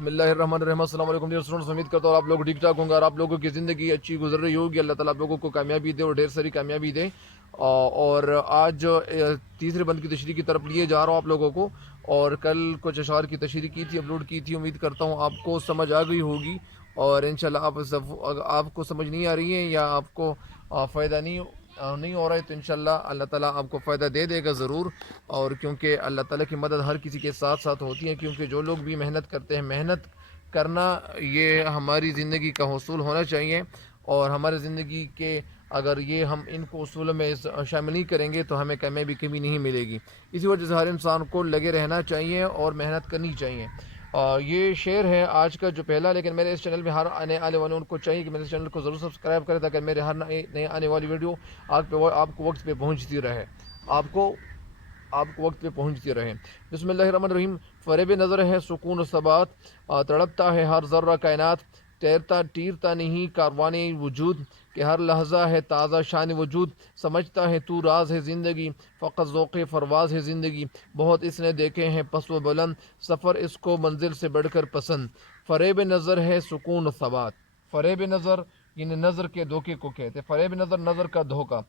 بسم اللہ الرحمن الرحیم۔ السلام علیکم ڈیئر اسٹوڈنٹس، امید کرتا ہوں آپ لوگ ٹھیک ٹھاک ہوں گے اور آپ لوگوں کی زندگی اچھی گزر رہی ہوگی۔ اللہ تعالیٰ آپ لوگوں کو کامیابی دے اور ڈھیر ساری کامیابی دے۔ اور آج تیسرے بند کی تشریح کی طرف لیے جا رہا ہوں آپ لوگوں کو، اور کل کچھ اشعار کی تشریح کی تھی، اپلوڈ کی تھی۔ امید کرتا ہوں آپ کو سمجھ آ گئی ہوگی، اور انشاءاللہ آپ کو سمجھ نہیں آ رہی ہے یا آپ کو فائدہ نہیں ہو رہا ہے تو انشاءاللہ اللہ تعالیٰ آپ کو فائدہ دے دے گا ضرور۔ اور کیونکہ اللہ تعالیٰ کی مدد ہر کسی کے ساتھ ساتھ ہوتی ہے، کیونکہ جو لوگ بھی محنت کرتے ہیں، محنت کرنا یہ ہماری زندگی کا حصول ہونا چاہیے، اور ہماری زندگی کے اگر یہ ہم ان کو اصولوں میں شامل نہیں کریں گے تو ہمیں کامیابی کبھی نہیں ملے گی۔ اسی وجہ سے ہر انسان کو لگے رہنا چاہیے اور محنت کرنی چاہیے۔ یہ شعر ہے آج کا جو پہلا، لیکن میرے اس چینل میں ہر آنے والے ان کو چاہیے کہ میرے چینل کو ضرور سبسکرائب کریں تاکہ میرے ہر نئے آنے والی ویڈیو آپ کو وقت پہ پہنچتی رہے، آپ کو وقت پہ پہنچتی رہے۔ بسم اللہ الرحمن الرحیم۔ فریب نظر ہے سکون و ثبات، تڑپتا ہے ہر ذرہ کائنات، ٹیرتا نہیں کاروان وجود، کہ ہر لحظہ ہے تازہ شان وجود، سمجھتا ہے تو راز ہے زندگی، فقط ذوق پرواز ہے زندگی، بہت اس نے دیکھے ہیں پس و بلند، سفر اس کو منزل سے بڑھ کر پسند، فریب نظر ہے سکون و ثبات۔ فریب نظر یعنی نظر کے دھوکے کو کہتے ہیں، فریب نظر، نظر کا دھوکہ۔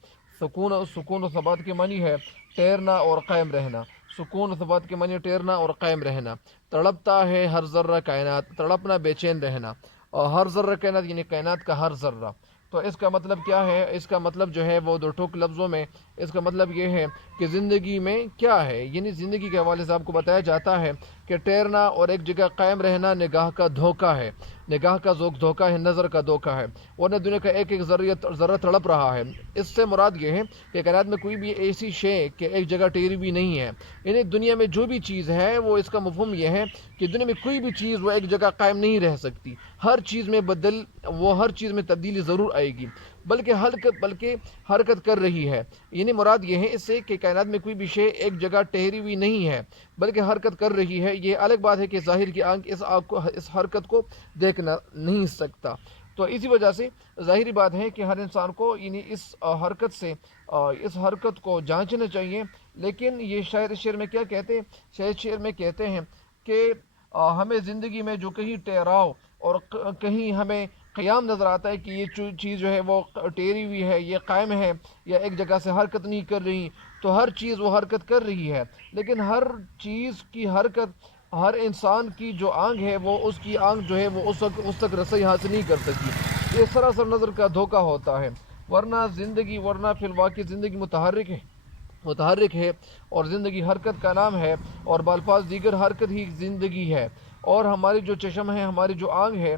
سکون و ثبات کے معنی ہے ٹھہرنا اور قائم رہنا۔ سکون و ثبات کے معنی ٹھہرنا اور قائم رہنا۔ تڑپتا ہے ہر ذرہ کائنات، تڑپنا بے چین رہنا، اور ہر ذرہ کائنات یعنی کائنات کا ہر ذرہ۔ تو اس کا مطلب کیا ہے؟ اس کا مطلب جو ہے وہ دو ٹوک لفظوں میں اس کا مطلب یہ ہے کہ زندگی میں کیا ہے، یعنی زندگی کے حوالے سے آپ کو بتایا جاتا ہے کہ ٹھہرنا اور ایک جگہ قائم رہنا نگاہ کا دھوکہ ہے، نگاہ کا دھوکہ ہے، نظر کا دھوکہ ہے، ورنہ دنیا کا ایک ایک ذرہ تڑپ رہا ہے۔ اس سے مراد یہ ہے کہ کائنات میں کوئی بھی ایسی شے کہ ایک جگہ ٹھہری بھی نہیں ہے، یعنی دنیا میں جو بھی چیز ہے وہ اس کا مفہوم یہ ہے کہ دنیا میں کوئی بھی چیز وہ ایک جگہ قائم نہیں رہ سکتی، ہر چیز میں تبدیلی ضرور آئے گی، بلکہ حرکت کر رہی ہے۔ یعنی مراد یہ ہے اس سے کہ کائنات میں کوئی بھی شے ایک جگہ ٹھہری ہوئی نہیں ہے بلکہ حرکت کر رہی ہے۔ یہ الگ بات ہے کہ ظاہر کی آنکھ اس حرکت کو دیکھ نہیں سکتا، تو اسی وجہ سے ظاہری بات ہے کہ ہر انسان کو یعنی اس حرکت کو جانچنا چاہیے۔ لیکن یہ شعر میں کیا کہتے ہیں؟ شعر میں کہتے ہیں کہ ہمیں زندگی میں جو کہیں ٹھہراؤ اور کہیں ہمیں قیام نظر آتا ہے کہ یہ چیز جو ہے وہ ٹھہری ہوئی ہے، یہ قائم ہے یا ایک جگہ سے حرکت نہیں کر رہی، تو ہر چیز وہ حرکت کر رہی ہے، لیکن ہر چیز کی حرکت، ہر انسان کی جو آنکھ ہے وہ اس کی آنکھ جو ہے وہ اس تک رسائی حاصل نہیں کر سکتی۔ یہ سراسر نظر کا دھوکہ ہوتا ہے، ورنہ فی الواقع زندگی متحرک ہے اور زندگی حرکت کا نام ہے، اور بالفاظ دیگر حرکت ہی زندگی ہے، اور ہماری جو چشم ہے، ہماری جو آنکھ ہے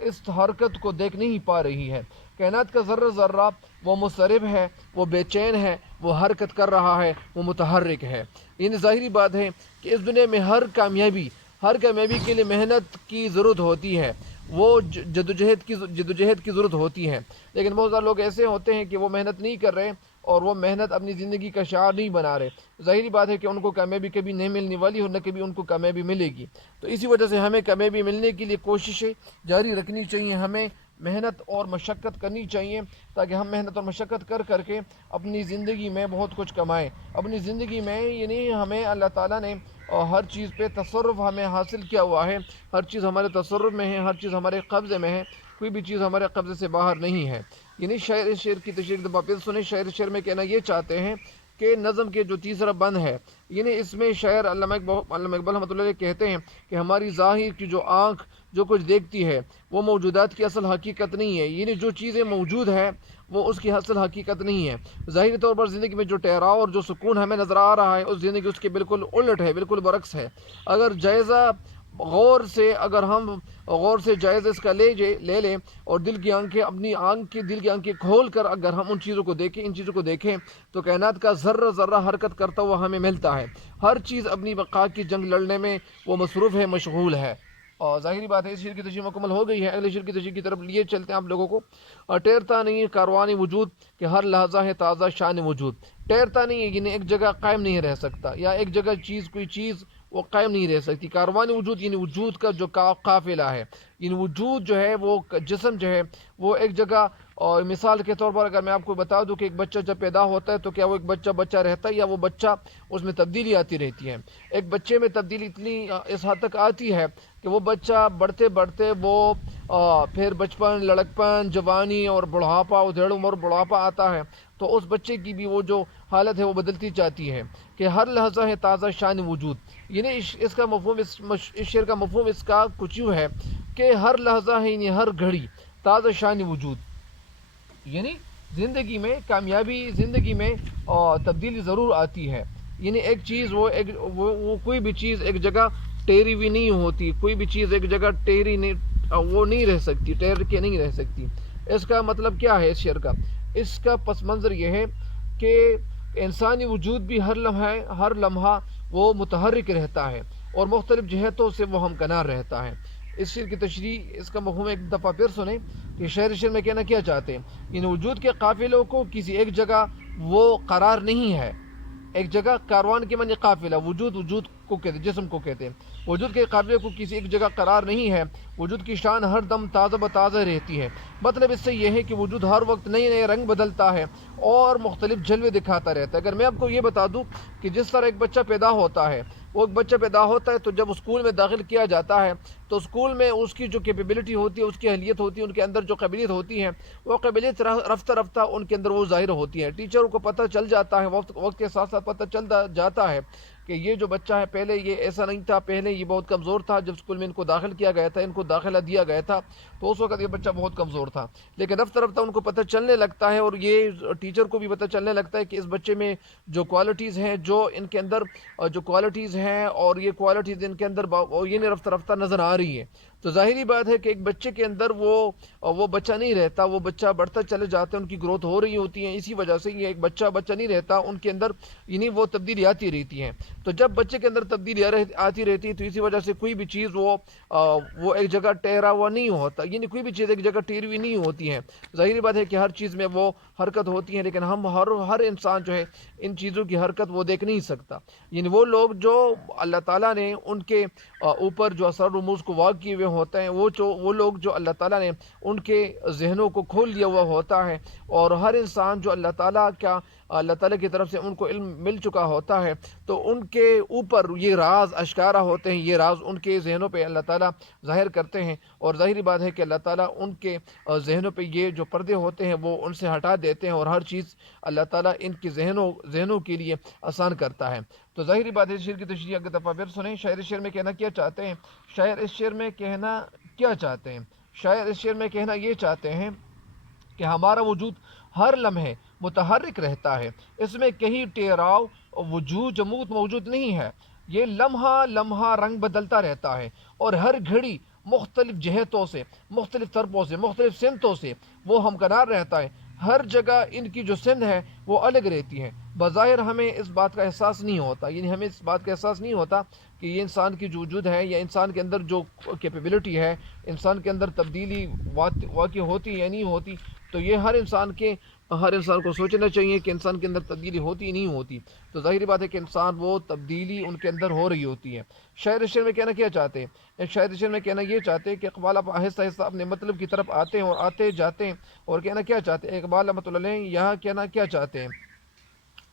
اس حرکت کو دیکھ نہیں پا رہی ہے۔ کائنات کا ذرہ ذرہ وہ مضطرب ہے، وہ بے چین ہے، وہ حرکت کر رہا ہے، وہ متحرک ہے۔ یعنی ظاہری بات ہے کہ اس دنیا میں ہر کامیابی کے لیے محنت کی ضرورت ہوتی ہے، وہ جدوجہد کی ضرورت ہوتی ہے، لیکن بہت سارے لوگ ایسے ہوتے ہیں کہ وہ محنت نہیں کر رہے اور وہ محنت اپنی زندگی کا شعار نہیں بنا رہے۔ ظاہری بات ہے کہ ان کو کامیابی کبھی نہیں ملنے والی اور نہ کبھی ان کو کامیابی ملے گی۔ تو اسی وجہ سے ہمیں کامیابی ملنے کے لیے کوششیں جاری رکھنی چاہیے، ہمیں محنت اور مشقت کرنی چاہیے تاکہ ہم محنت اور مشقت کر کے اپنی زندگی میں بہت کچھ کمائیں۔ اپنی زندگی میں یعنی ہمیں اللہ تعالیٰ نے ہر چیز پہ تصرف ہمیں حاصل کیا ہوا ہے، ہر چیز ہمارے تصرف میں ہے، ہر چیز ہمارے قبضے میں ہے، کوئی بھی چیز ہمارے قبضے سے باہر نہیں ہے۔ یعنی شعر کی تشریح پھر سنیں۔ شعر میں کہنا یہ چاہتے ہیں کہ نظم کے جو تیسرا بند ہے، یعنی اس میں شاعر علامہ اقبال رحمۃ اللہ علیہ کہتے ہیں کہ ہماری ظاہر کی جو آنکھ جو کچھ دیکھتی ہے وہ موجودات کی اصل حقیقت نہیں ہے، یعنی جو چیزیں موجود ہیں وہ اس کی اصل حقیقت نہیں ہے۔ ظاہری طور پر زندگی میں جو ٹھہراؤ اور جو سکون ہمیں نظر آ رہا ہے اس زندگی اس کے بالکل الٹ ہے، بالکل برعکس ہے۔ اگر ہم غور سے جائزہ اس کا لے لیں اور دل کی آنکھیں کھول کر اگر ہم ان چیزوں کو دیکھیں تو کائنات کا ذرہ ذرہ حرکت کرتا ہوا ہمیں ملتا ہے، ہر چیز اپنی بقا کی جنگ لڑنے میں وہ مصروف ہے، مشغول ہے۔ اور ظاہری بات ہے اس شعر کی تشریح مکمل ہو گئی ہے، اگلے شعر کی تشریح کی طرف لیے چلتے ہیں آپ لوگوں کو۔ ٹھہرتا نہیں کاروان وجود، کہ ہر لحظہ ہے تازہ شان وجود۔ ٹھہرتا نہیں ہے یعنی ایک جگہ قائم نہیں رہ سکتا، یا ایک جگہ کوئی چیز وہ قائم نہیں رہ سکتی۔ کاروان وجود یعنی وجود کا جو قافلہ ہے، یعنی وجود جو ہے وہ جسم جو ہے وہ ایک جگہ، اور مثال کے طور پر اگر میں آپ کو بتا دوں کہ ایک بچہ جب پیدا ہوتا ہے تو کیا وہ ایک بچہ رہتا ہے، یا وہ بچہ اس میں تبدیلی آتی رہتی ہے؟ ایک بچے میں تبدیلی اتنی اس حد تک آتی ہے کہ وہ بچہ بڑھتے بڑھتے وہ پھر بچپن، لڑکپن، جوانی اور بڑھاپا، ادھیڑ عمر بڑھاپا آتا ہے، تو اس بچے کی بھی وہ جو حالت ہے وہ بدلتی جاتی ہے کہ ہر لحظہ ہے تازہ شان وجود. یعنی اس کا مفہوم، اس شعر کا مفہوم اس کا کچھ یوں ہے کہ ہر لحظہ ہے، یعنی ہر گھڑی تازہ شان وجود. یعنی زندگی میں، کامیابی زندگی میں تبدیلی ضرور آتی ہے. یعنی ایک چیز وہ کوئی بھی چیز ایک جگہ ٹیری ہوئی نہیں ہوتی، کوئی بھی چیز ایک جگہ ٹیری نہیں، وہ نہیں رہ سکتی، ٹیر کے نہیں رہ سکتی. اس کا مطلب کیا ہے اس شعر کا؟ اس کا پس منظر یہ ہے کہ انسانی وجود بھی ہر لمحہ وہ متحرک رہتا ہے اور مختلف جہتوں سے وہ ہمکنار رہتا ہے. اس شعر کی تشریح، اس کا مفہوم ایک دفعہ پھر سنیں کہ شعر میں کہنا کیا چاہتے ہیں. ان وجود کے قافلوں کو کسی ایک جگہ وہ قرار نہیں ہے. ایک جگہ، کاروان کے معنی قافلہ، وجود کو کہتے ہیں، جسم کو کہتے ہیں. وجود کے قافلے کو کسی ایک جگہ قرار نہیں ہے. وجود کی شان ہر دم تازہ بتازہ رہتی ہے. مطلب اس سے یہ ہے کہ وجود ہر وقت نئے نئے رنگ بدلتا ہے اور مختلف جلوے دکھاتا رہتا ہے. اگر میں آپ کو یہ بتا دوں کہ جس طرح ایک بچہ پیدا ہوتا ہے، وہ ایک بچہ پیدا ہوتا ہے تو جب اسکول میں داخل کیا جاتا ہے تو اسکول میں اس کی جو کیپیبلٹی ہوتی ہے، اس کی اہلیت ہوتی ہے، ان کے اندر جو قابلیت ہوتی ہے، وہ قابلیت رفتہ رفتہ ان کے اندر وہ ظاہر ہوتی ہے. ٹیچر کو پتہ چل جاتا ہے، وقت کے ساتھ ساتھ پتہ چل جاتا ہے کہ یہ جو بچہ ہے پہلے یہ ایسا نہیں تھا، پہلے یہ بہت کمزور تھا. جب اسکول میں ان کو داخل کیا گیا تھا، ان کو داخلہ دیا گیا تھا، تو اس وقت یہ بچہ بہت کمزور تھا. لیکن رفتہ رفتہ ان کو پتہ چلنے لگتا ہے، اور یہ ٹیچر کو بھی پتہ چلنے لگتا ہے کہ اس بچے میں جو کوالٹیز ہیں، جو ان کے اندر جو کوالٹیز ہیں، اور یہ کوالٹیز ان کے اندر یہ رفتہ رفتہ نظر آ رہی ہے. تو ظاہری بات ہے کہ ایک بچے کے اندر وہ بچہ نہیں رہتا، وہ بچہ بڑھتا چلے جاتا ہے، ان کی گروتھ ہو رہی ہوتی ہے. اسی وجہ سے یہ ایک بچہ نہیں رہتا، ان کے اندر یعنی وہ تبدیلی آتی رہتی ہیں. تو جب بچے کے اندر تبدیلی آتی رہتی ہے تو اسی وجہ سے کوئی بھی چیز وہ ایک جگہ ٹھہرا ہوا نہیں ہوتا. یعنی کوئی بھی چیز ایک جگہ ٹھہری ہوئی نہیں ہوتی ہے. ظاہری بات ہے کہ ہر چیز میں وہ حرکت ہوتی ہے، لیکن ہم ہر انسان جو ہے ان چیزوں کی حرکت وہ دیکھ نہیں سکتا. یعنی وہ لوگ جو اللہ تعالیٰ نے ان کے اوپر جو اثر رموز کو واقع کیے ہوئے ہوتے ہیں، وہ لوگ جو اللہ تعالیٰ نے ان کے ذہنوں کو کھول دیا ہوا ہوتا ہے، اور ہر انسان جو اللہ تعالیٰ کی طرف سے ان کو علم مل چکا ہوتا ہے، تو ان کے اوپر یہ راز اشکارا ہوتے ہیں، یہ راز ان کے ذہنوں پہ اللہ تعالیٰ ظاہر کرتے ہیں. اور ظاہری بات ہے کہ اللہ تعالیٰ ان کے ذہنوں پہ یہ جو پردے ہوتے ہیں وہ ان سے ہٹا دیتے ہیں، اور ہر چیز اللہ تعالیٰ ان کے ذہنوں کے لیے آسان کرتا ہے. تو ظاہری بات ہے شعر کی تشریح اگر دفعہ پھر سنیں. شاعر اس شعر میں کہنا کیا چاہتے ہیں؟ شاعر اس شعر میں کہنا کیا چاہتے ہیں؟ شاعر اس شعر میں کہنا یہ چاہتے ہیں کہ ہمارا وجود ہر لمحے متحرک رہتا ہے، اس میں کہیں ٹھہراؤ وجود جمود موجود نہیں ہے. یہ لمحہ رنگ بدلتا رہتا ہے، اور ہر گھڑی مختلف جہتوں سے، مختلف طرفوں سے، مختلف سمتوں سے وہ ہمکنار رہتا ہے. ہر جگہ ان کی جو سمت ہے وہ الگ رہتی ہے. بظاہر ہمیں اس بات کا احساس نہیں ہوتا، یعنی ہمیں اس بات کا احساس نہیں ہوتا کہ یہ انسان کی جو وجود ہے، یا انسان کے اندر جو کیپیبلٹی ہے، انسان کے اندر تبدیلی واقع ہوتی یا نہیں ہوتی. تو یہ ہر انسان کو سوچنا چاہیے کہ انسان کے اندر تبدیلی ہوتی نہیں ہوتی. تو ظاہری بات ہے کہ انسان وہ تبدیلی ان کے اندر ہو رہی ہوتی ہے. شاعر اس شعر میں کہنا کیا چاہتے ہیں؟ ایک شاعر اس شعر میں کہنا یہ چاہتے ہیں کہ اقبال آپ آہستہ آہستہ اپنے مطلب کی طرف آتے ہیں اور آتے جاتے ہیں. اور کہنا کیا چاہتے ہیں اقبال رحمۃ اللہ علیہ یہاں کہنا کیا چاہتے ہیں؟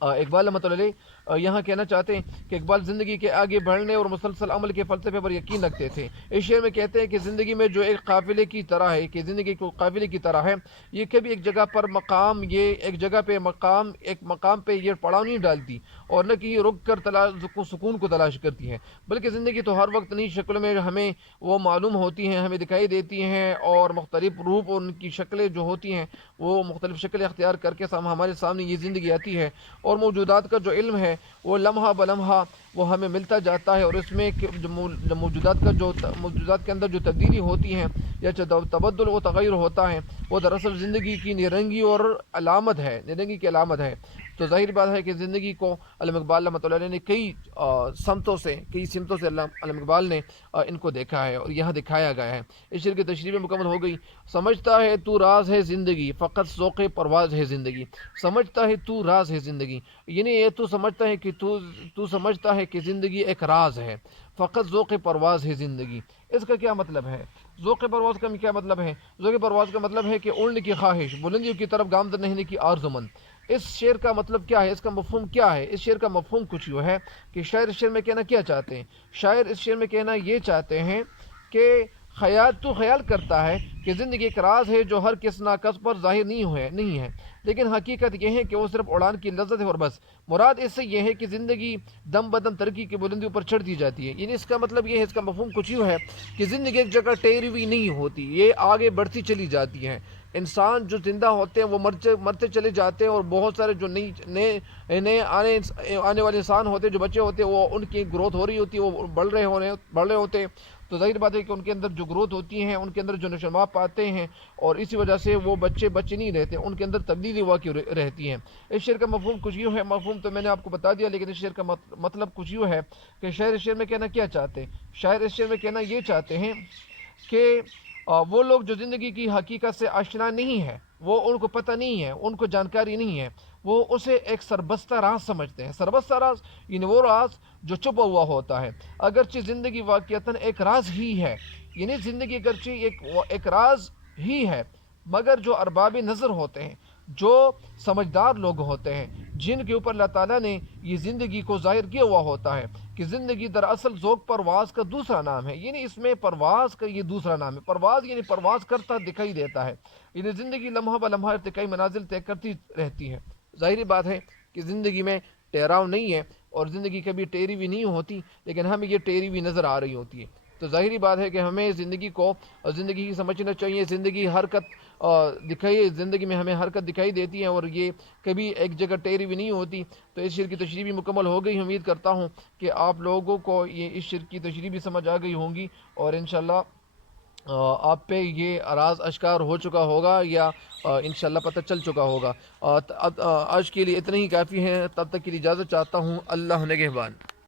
اقبال رحمۃ اللہ علیہ یہاں کہنا چاہتے ہیں کہ اقبال زندگی کے آگے بڑھنے اور مسلسل عمل کے فلسفے پر یقین رکھتے تھے. اس شعر میں کہتے ہیں کہ زندگی میں جو ایک قافلے کی طرح ہے، کہ زندگی کو قافلے کی طرح ہے، یہ کبھی ایک جگہ پر ایک مقام پہ یہ پڑاؤ نہیں ڈالتی، اور نہ کہ یہ رک کر سکون کو تلاش کرتی ہے، بلکہ زندگی تو ہر وقت نئی شکلوں میں ہمیں وہ معلوم ہوتی ہیں، ہمیں دکھائی دیتی ہیں، اور مختلف روپ اور ان کی شکلیں جو ہوتی ہیں وہ مختلف شکلیں اختیار کر کے ہمارے سامنے یہ زندگی آتی ہے. اور موجودات کا جو علم ہے وہ لمحہ بلمحہ وہ ہمیں ملتا جاتا ہے، اور اس میں جو موجودات کے اندر جو تبدیلی ہوتی ہیں یا تبدل و تغیر ہوتا ہے، وہ دراصل زندگی کی نرنگی اور علامت ہے. تو ظاہر بات ہے کہ زندگی کو علامہ اقبال رحمۃ اللہ علیہ نے کئی سمتوں سے علامہ اقبال نے ان کو دیکھا ہے اور یہاں دکھایا گیا ہے. اس شعر کی تشریح مکمل ہو گئی. سمجھتا ہے تو راز ہے زندگی، فقط ذوق پرواز ہے زندگی. سمجھتا ہے تو راز ہے زندگی، یعنی یہ تو سمجھتا ہے کہ تو سمجھتا ہے کہ زندگی ایک راز ہے، فقط ذوق پرواز ہے زندگی. اس کا کیا مطلب ہے؟ ذوق پرواز کا کیا مطلب ہے؟ ذوق پرواز کا مطلب ہے کہ اڑنے کی خواہش، بلندیوں کی طرف گامزن رہنے کی آرزومند. اس شعر کا مطلب کیا ہے؟ اس کا مفہوم کیا ہے؟ اس شعر کا مفہوم کچھ یوں ہے کہ شاعر اس شعر میں کہنا کیا چاہتے ہیں؟ شاعر اس شعر میں کہنا یہ چاہتے ہیں کہ خیال کرتا ہے کہ زندگی ایک راز ہے جو ہر کس ناقص پر ظاہر نہیں ہے، لیکن حقیقت یہ ہے کہ وہ صرف اڑان کی لذت ہے اور بس۔ مراد اس سے یہ ہے کہ زندگی دم بدم ترقی کی بلندیوں پر چڑھتی جاتی ہے، یعنی اس کا مطلب یہ ہے، اس کا مفہوم کچھ یوں ہے کہ زندگی ایک جگہ ٹھہری ہوئی نہیں ہوتی، یہ آگے بڑھتی چلی جاتی ہے۔ انسان جو زندہ ہوتے ہیں وہ مرتے چلے جاتے ہیں، اور بہت سارے جو نئے آنے والے انسان ہوتے ہیں، جو بچے ہوتے ہیں، وہ ان کی گروتھ ہو رہی ہوتی ہے، وہ بڑھ رہے ہوتے ہیں، تو ظاہر بات ہے کہ ان کے اندر جو گروتھ ہوتی ہیں، ان کے اندر جو نشوما پاتے ہیں، اور اسی وجہ سے وہ بچے نہیں رہتے، ان کے اندر تبدیلی ہوا کی رہتی ہے۔ اس شعر کا مفہوم کچھ یوں ہے، مفہوم تو میں نے آپ کو بتا دیا، لیکن اس شعر کا مطلب کچھ یوں ہے کہ شاعر اس شعر میں کہنا کیا چاہتے ہیں؟ شاعر اس شعر میں کہنا یہ چاہتے ہیں کہ وہ لوگ جو زندگی کی حقیقت سے آشنا نہیں ہے، وہ ان کو پتہ نہیں ہے، ان کو جانکاری نہیں ہے، وہ اسے ایک سربستہ راز سمجھتے ہیں۔ سربستہ راز یعنی وہ راز جو چھپا ہوا ہوتا ہے، اگرچہ زندگی واقعتاً ایک راز ہی ہے، یعنی زندگی اگرچہ ایک راز ہی ہے، مگر جو ارباب نظر ہوتے ہیں، جو سمجھدار لوگ ہوتے ہیں، جن کے اوپر اللہ تعالیٰ نے یہ زندگی کو ظاہر کیا ہوا ہوتا ہے کہ زندگی دراصل ذوق پرواز کا دوسرا نام ہے، یعنی اس میں پرواز کا یہ دوسرا نام ہے۔ پرواز یعنی پرواز کرتا دکھائی دیتا ہے، یعنی زندگی لمحہ بلمحہ ارتقائی منازل طے کرتی رہتی ہے۔ ظاہری بات ہے کہ زندگی میں ٹھہراؤ نہیں ہے، اور زندگی کبھی ٹھہری ہوئی نہیں ہوتی، لیکن ہمیں یہ ٹھہری ہوئی نظر آ رہی ہوتی ہے۔ تو ظاہری بات ہے کہ ہمیں زندگی کی سمجھنا چاہیے۔ زندگی زندگی میں ہمیں حرکت دکھائی دیتی ہے، اور یہ کبھی ایک جگہ ٹھہری ہوئی نہیں ہوتی۔ تو اس شعر کی تشریح بھی مکمل ہو گئی۔ امید کرتا ہوں کہ آپ لوگوں کو یہ اس شعر کی تشریح بھی سمجھ آ گئی ہوں گی، اور انشاءاللہ آپ پہ یہ راز اشکار ہو چکا ہوگا، یا انشاءاللہ پتہ چل چکا ہوگا۔ آج کے لیے اتنا ہی کافی ہے، تب تک کے لیے اجازت چاہتا ہوں۔ اللہ نگہبان۔